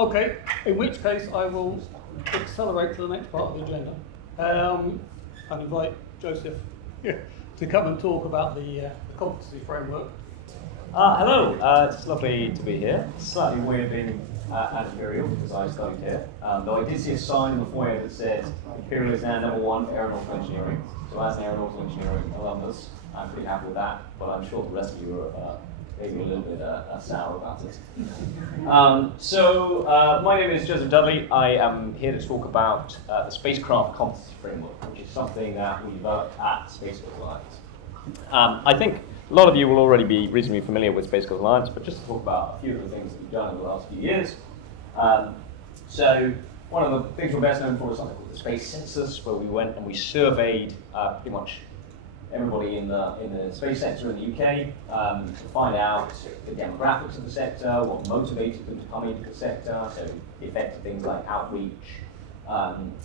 Okay, in which case I will accelerate to the next part of the agenda and invite Joseph to come and talk about the competency framework. Hello, it's lovely to be here. It's slightly weird being at Imperial because I studied here, though I did see a sign in the foyer that said Imperial is now #1 for aeronautical engineering. So as an aeronautical engineering alumnus, I'm pretty happy with that, but I'm sure the rest of you are maybe a little bit sour about it. My name is Joseph Dudley. I am here to talk about the SpaceCRAFT competency framework, which is something that we developed at SpaceCRAFT Alliance. I think a lot of you will already be reasonably familiar with SpaceCRAFT Alliance, but just to talk about a few of the things that we've done in the last few years. So one of the things we're best known for is something called the Space Census, where we went and we surveyed pretty much everybody in the space sector in the UK to find out the demographics of the sector, what motivated them to come into the sector, so the effect of things like outreach.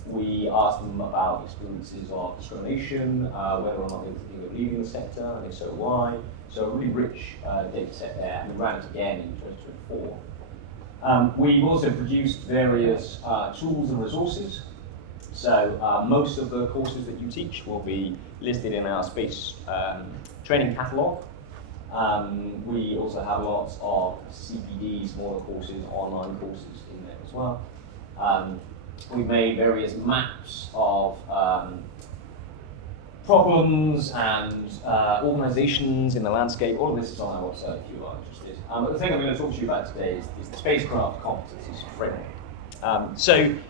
We asked them about experiences of discrimination, whether or not they were thinking of leaving the sector, and if so, why. So a really rich data set there, and we ran it again in 2024. We've also produced various tools and resources. So most of the courses that you teach will be listed in our space training catalogue. We also have lots of CPD, smaller courses, online courses in there as well. We've made various maps of problems and organizations in the landscape. All of this is on our website if you are interested. But the thing I'm going to talk to you about today is the SpaceCRAFT competencies framework.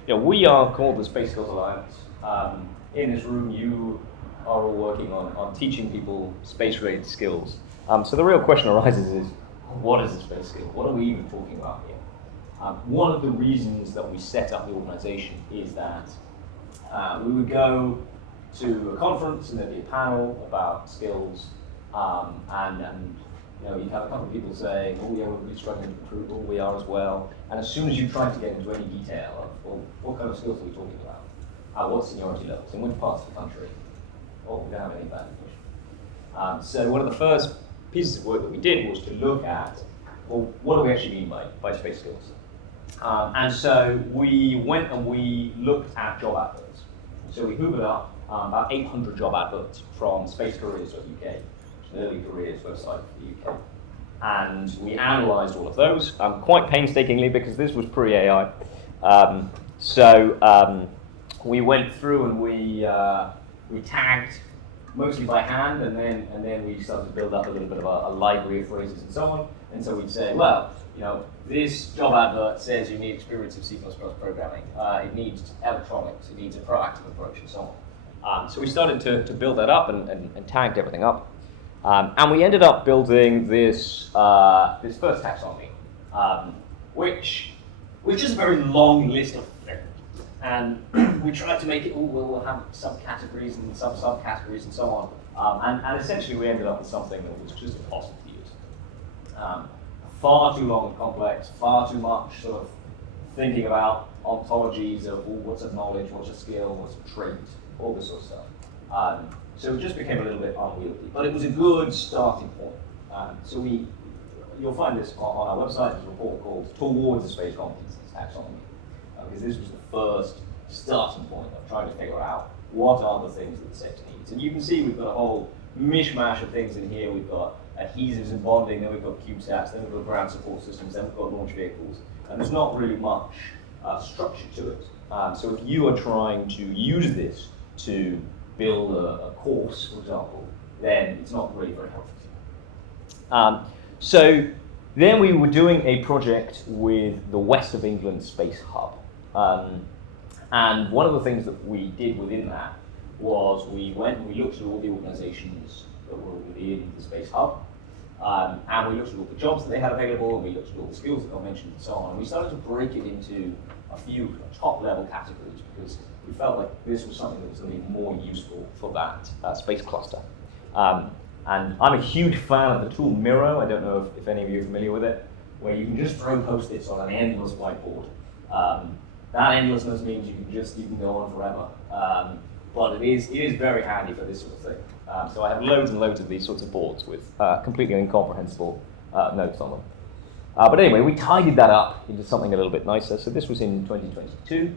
We are called the SpaceCRAFT Alliance. In this room, you are all working on teaching people space-related skills. So the real question arises is, what is a space skill? What are we even talking about here? One of the reasons that we set up the organization is that we would go to a conference and there'd be a panel about skills, and you'd have a couple of people say, oh yeah, we're really struggling to recruit, oh we are as well. And as soon as you try to get into any detail of, well, what kind of skills are we talking about? What seniority levels? In which parts of the country? Oh, we don't have any bad information. So one of the first pieces of work that we did was to look at, well, what do we actually mean by space skills? And so we went and we looked at job adverts. So we hoovered up about 800 job adverts from spacecareers.uk, which is an early careers website for the UK. And we analysed all of those quite painstakingly because this was pre-AI. We went through and we tagged mostly by hand, and then we started to build up a little bit of a library of phrases and so on. And so we'd say, well, this job advert says you need experience of C++ programming. It needs electronics. It needs a proactive approach, and so on. So we started to build that up and tagged everything up. And we ended up building this first taxonomy, which was just a very long list of things. And we tried to make it, we'll have subcategories and subcategories and so on. And essentially we ended up with something that was just impossible to use. Far too long and complex, far too much sort of thinking about ontologies of what's a knowledge, what's a skill, what's a trait, all this sort of stuff. So it just became a little bit unwieldy, but it was a good starting point. You'll find this on our website. There's a report called Towards the Space Competencies Taxonomy, because this was the first starting point of trying to figure out what are the things that the sector needs. And you can see we've got a whole mishmash of things in here. We've got adhesives and bonding, then we've got CubeSats, then we've got ground support systems, then we've got launch vehicles, and there's not really much structure to it. So if you are trying to use this to build a course, for example, then it's not really very helpful. So then we were doing a project with the West of England Space Hub. And one of the things that we did within that was we went and we looked at all the organizations that were within the Space Hub, and we looked at all the jobs that they had available, and we looked at all the skills that got mentioned and so on, and we started to break it into a few top-level categories because we felt like this was something that was going to be more useful for that space cluster. And I'm a huge fan of the tool Miro. I don't know if any of you are familiar with it, where you can just throw post-its on an endless whiteboard. That endlessness means you can go on forever. But it is very handy for this sort of thing. So I have loads and loads of these sorts of boards with completely incomprehensible notes on them. But anyway, we tidied that up into something a little bit nicer. So this was in 2022.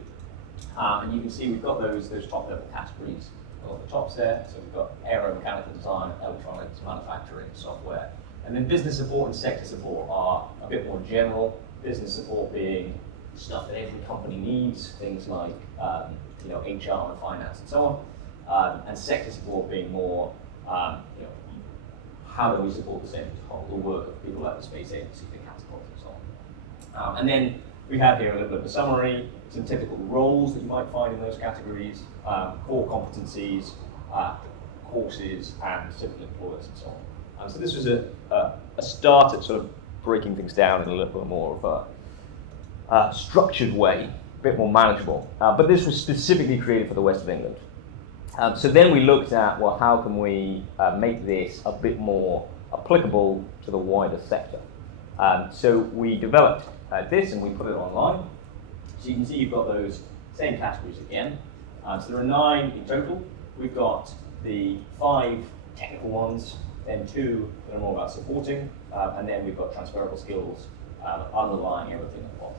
And you can see we've got those top level categories on the tops there. So we've got aeromechanical design, electronics, manufacturing, software. And then business support and sector support are a bit more general. Business support being stuff that every company needs, things like HR and finance and so on. And sector support being more, how do we support the sector as a whole, the work of people like the Space Agency, the catapult and so on. And then we have here a little bit of a summary, some typical roles that you might find in those categories, core competencies, courses, and typical employers and so on. So this was a start at sort of breaking things down in a little bit more of a structured way, a bit more manageable. But this was specifically created for the West of England. So then we looked at, well, how can we make this a bit more applicable to the wider sector? So we developed this and we put it online. So you can see you've got those same categories again. So there are 9 in total. We've got the 5 technical ones, then 2 that are more about supporting, and then we've got transferable skills underlying everything at the bottom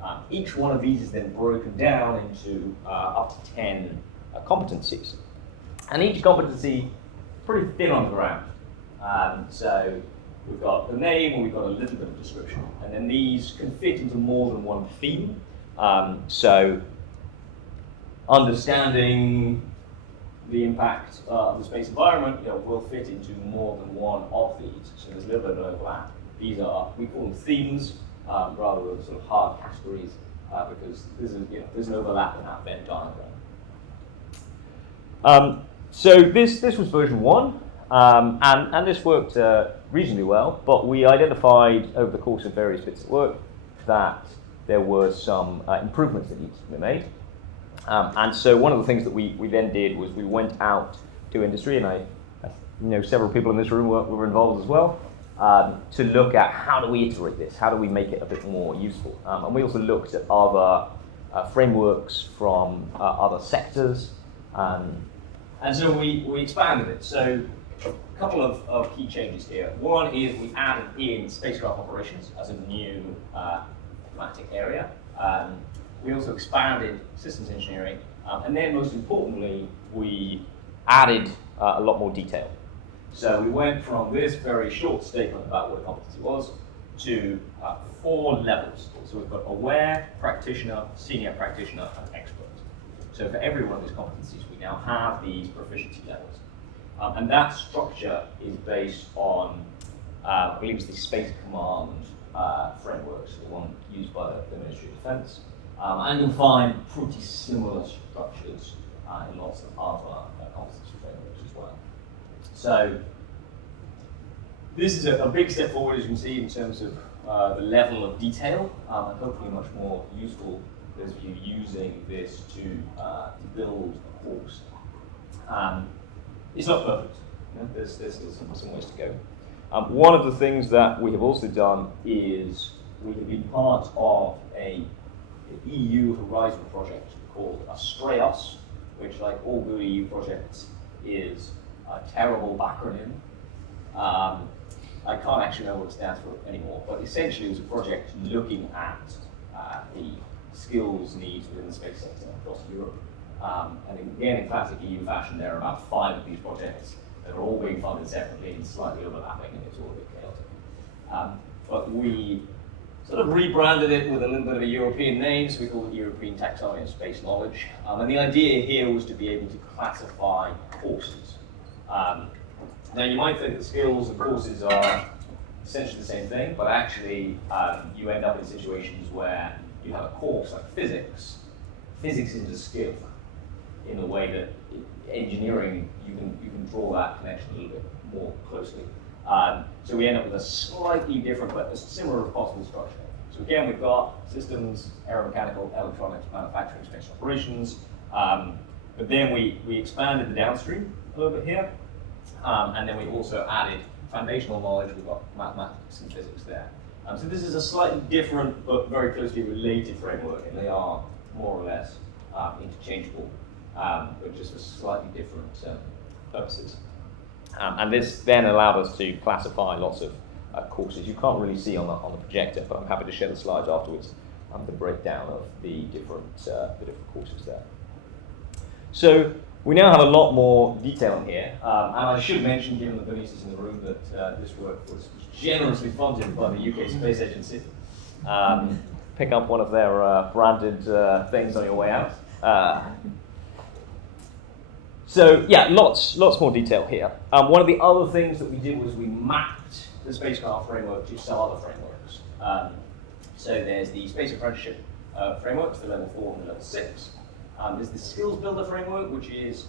there. Each one of these is then broken down into up to 10 competencies. And each competency is pretty thin on the ground. So we've got the name and we've got a little bit of description. And then these can fit into more than one theme. So understanding the impact of the space environment will fit into more than one of these. So there's a little bit of overlap. These are, we call them themes rather than sort of hard categories because there's an overlap in that Venn diagram. So this was version 1, and this worked reasonably well, but we identified over the course of various bits of work that there were some improvements that needed to be made. And so one of the things that we then did was we went out to industry, and I several people in this room were involved as well, to look at how do we iterate this, how do we make it a bit more useful. And we also looked at other frameworks from other sectors. And so we expanded it. So a couple of key changes here. One is we added in spacecraft operations as a new thematic area. We also expanded systems engineering. And then most importantly, we added a lot more detail. So we went from this very short statement about what a competency was to 4 levels. So we've got aware, practitioner, senior practitioner, and expert. So for every one of these competencies, we now have these proficiency levels. And that structure is based on, I believe it's the Space Command frameworks, the one used by the Ministry of Defense. And you'll find pretty similar structures in lots of other competency frameworks as well. So this is a big step forward, as you can see, in terms of the level of detail, and hopefully much more useful for those of you using this to build a course. It's not perfect. There's still some ways to go. One of the things that we have also done is we have been part of an EU Horizon project called Astraeos, which, like all good EU projects, is a terrible acronym. I can't actually know what it stands for anymore, but essentially it was a project looking at the skills needs within the space sector across Europe. And again, in classic EU fashion, there are about 5 of these projects that are all being funded separately and slightly overlapping, and it's all a bit chaotic. But we sort of rebranded it with a little bit of a European name, so we call it European Taxonomy of Space Knowledge. And the idea here was to be able to classify courses. Now you might think that skills and courses are essentially the same thing, but actually you end up in situations where you have a course like physics. Physics is a skill in the way that engineering, you can draw that connection a little bit more closely. So we end up with a slightly different, but a similar possible structure. So again, we've got systems, aeromechanical, electronics, manufacturing, space operations. But then we expanded the downstream a little bit here. And then we also added foundational knowledge. We've got mathematics and physics there. So this is a slightly different but very closely related framework, and they are more or less interchangeable, but just for slightly different purposes. And this then allowed us to classify lots of courses. You can't really see on the projector, but I'm happy to share the slides afterwards, the breakdown of the different courses there. So we now have a lot more detail in here, and I should mention, given that Bernice is in the room, that this work was generously funded by the UK Space Agency. Pick up one of their branded things on your way out. So yeah, lots more detail here. One of the other things that we did was we mapped the SpaceCRAFT framework to some other frameworks. So there's the Space Apprenticeship frameworks, the level 4 and the level 6. There's the Skills Builder framework, which is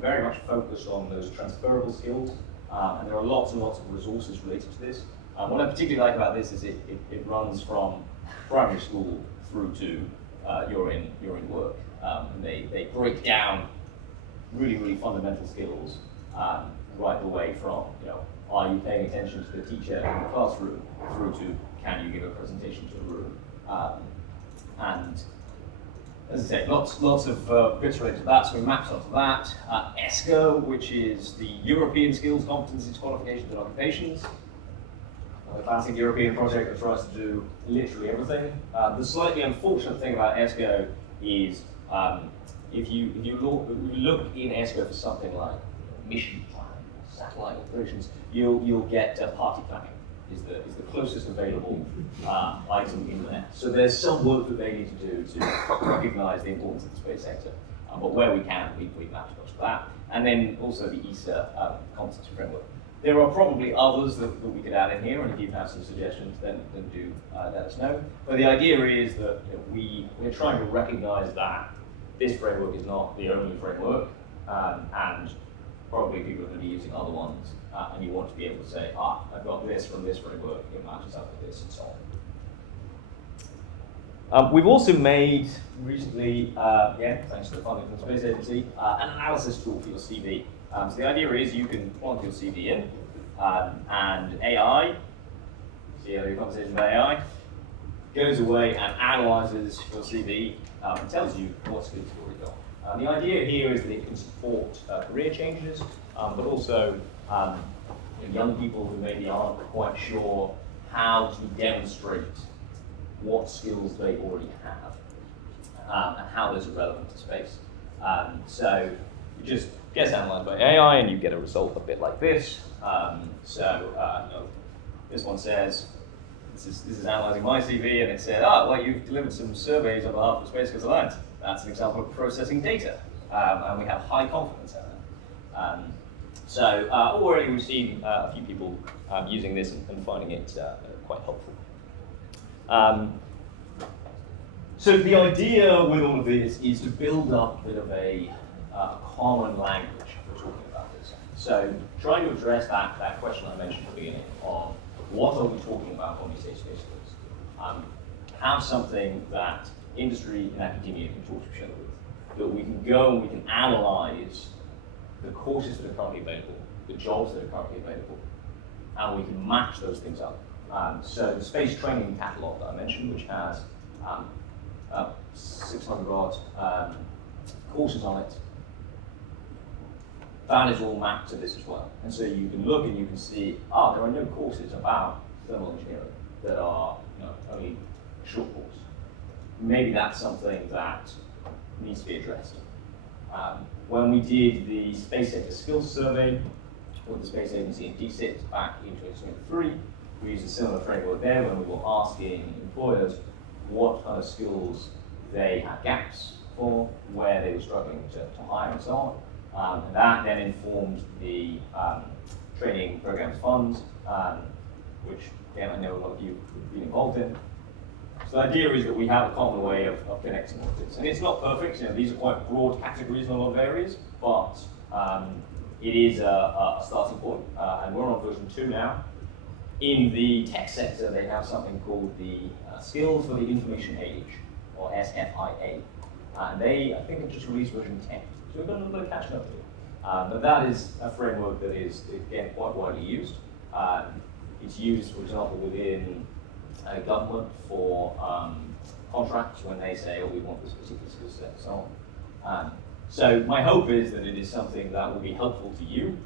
very much focused on those transferable skills, and there are lots and lots of resources related to this. What I particularly like about this is it runs from primary school through to you're in work. And they break down really fundamental skills right the way from, are you paying attention to the teacher in the classroom, through to can you give a presentation to the room. And as I say, lots of bits related to that, so we mapped onto that. ESCO, which is the European Skills, Competencies, Qualifications and Occupations. A classic European project that tries to do literally everything. The slightly unfortunate thing about ESCO is if you look in ESCO for something like mission planning, satellite operations, you'll get party planning is the closest available item in there. So there's some work that they need to do to recognise the importance of the space sector. But where we can, we mapped much of that. And then also the ESA competency framework. There are probably others that we could add in here, and if you have some suggestions, then do let us know. But the idea is that we're trying to recognise that this framework is not the only framework, and probably people are going to be using other ones, and you want to be able to say, I've got this from this framework, it matches up with this, and so on. We've also made recently, again, thanks to the funding from the Space Agency, an analysis tool for your CV. So the idea is you can plug your CV in, and AI, see how your conversation about AI, goes away and analyzes your CV and tells you what skills you've already got. The idea here is that it can support career changes, but also young people who maybe aren't quite sure how to demonstrate what skills they already have and how those are relevant to space. So it just gets analyzed by AI and you get a result a bit like this. This one says, this is analyzing my CV, and it said, well, you've delivered some surveys on behalf of the Space Coast Alliance. That's an example of processing data, and we have high confidence in that. Already we've seen a few people using this and finding it quite helpful. So the idea with all of this is to build up a bit of a common language for talking about this. So trying to address that question I mentioned at the beginning on what are we talking about when we say space skills? Have something that industry and academia can talk to each other with, that we can go and we can analyze the courses that are currently available, the jobs that are currently available, and we can match those things up. So the space training catalog that I mentioned, which has 600 odd courses on it, that is all mapped to this as well. And so you can look and you can see, there are no courses about thermal engineering that are only short course. Maybe that's something that needs to be addressed. When we did the Space Sector Skills Survey with the Space Agency and DCIT back in 2023, we used a similar framework there when we were asking employers what kind of skills they had gaps for, where they were struggling to hire and so on. And that then informed the training programs funds, which again I know a lot of you have been involved in. So the idea is that we have a common way of connecting with this. And it's not perfect, these are quite broad categories in a lot of areas, but it is a starting point, and we're on version 2 now. In the tech sector, they have something called the Skills for the Information Age, or SFIA. And they, I think, have just released version 10. So we've got a little bit of catching up to do. But that is a framework that is, again, quite widely used. It's used, for example, within government for contracts when they say, we want this particular skill set, and so on. So my hope is that it is something that will be helpful to you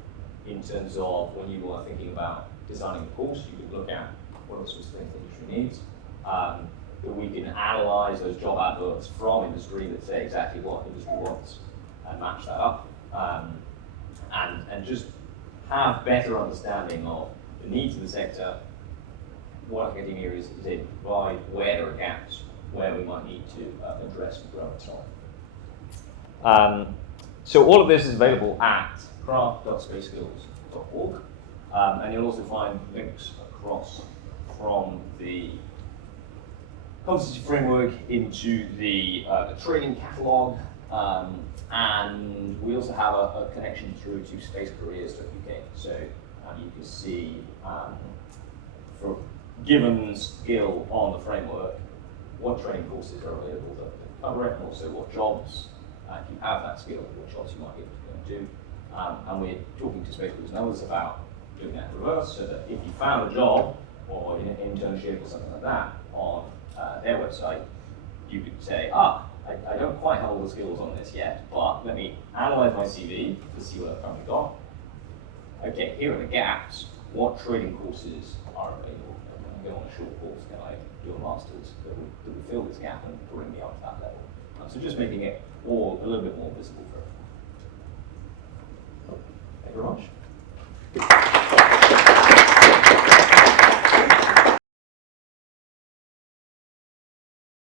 in terms of when you are thinking about designing the course, you can look at what are the sorts of things the industry needs. That we can analyze those job adverts from industry that say exactly what industry wants and match that up. And just have better understanding of the needs of the sector, what academia is able to provide, where there are gaps, where we might need to address and grow and so on. So all of this is available at craft.spaceskills.org, and you'll also find links across from the competency framework into the training catalog, and we also have a connection through to spacecareers.uk. So you can see, for given skill on the framework, what training courses are available that cover it, and also what jobs, if you have that skill, what jobs you might be able to go and do. And we're talking to Space Careers and others about doing that in reverse, so that if you found a job or an internship or something like that on their website, you could say, I don't quite have all the skills on this yet, but let me analyze my CV to see what I've currently got. Okay, here are the gaps. What training courses are available? Can I go on a short course? Can I do a master's that would fill this gap and bring me up to that level? So just making it all a little bit more visible for everyone. Thank you very much.